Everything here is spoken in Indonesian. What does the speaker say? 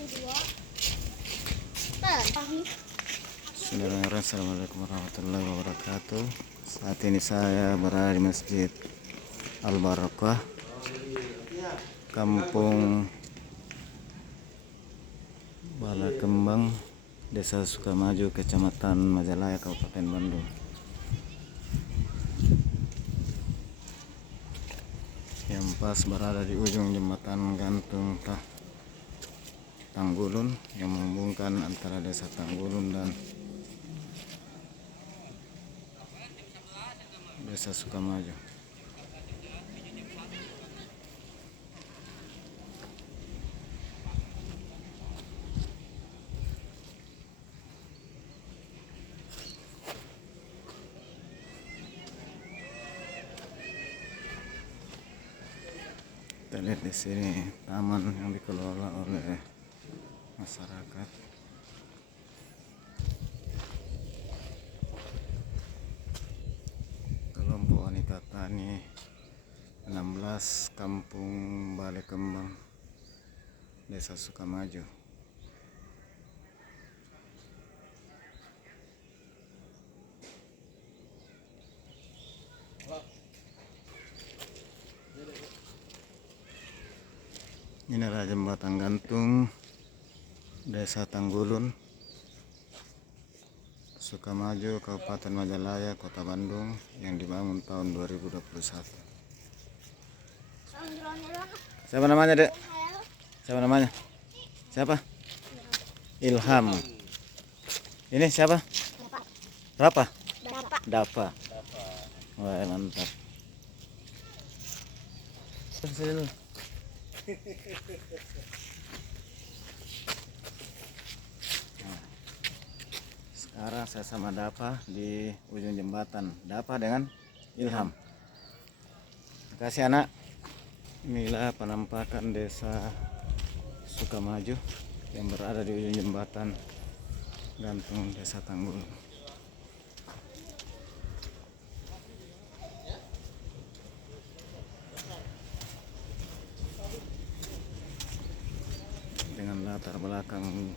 Bismillahirrahmanirrahim. Assalamualaikum warahmatullahi wabarakatuh. Saat ini saya berada di Masjid Al-Barakah, Kampung Balakembang, Desa Sukamaju, Kecamatan Majalaya, Kabupaten Bandung. Yang pas berada di ujung jembatan gantung Tanggulun yang menghubungkan antara Desa Tanggulun dan Desa Sukamaju. Kita lihat di sini taman yang dikelola oleh masyarakat. Kelompok wanita tani 16 Kampung Balakembang, Desa Sukamaju. Ini adalah jembatan gantung Desa Tanggulun, Sukamaju, Kabupaten Majalaya, Kota Bandung, yang dibangun tahun 2021. Siapa namanya, Dek? Siapa namanya? Siapa? Ilham. Ini siapa? Rapa? Dapa. Wah, mantap. Sekarang saya sama Dapa di ujung jembatan. Dapa dengan Ilham. Terima kasih, anak. Inilah penampakan Desa Sukamaju yang berada di ujung jembatan gantung Desa Tanggul. Dengan latar belakang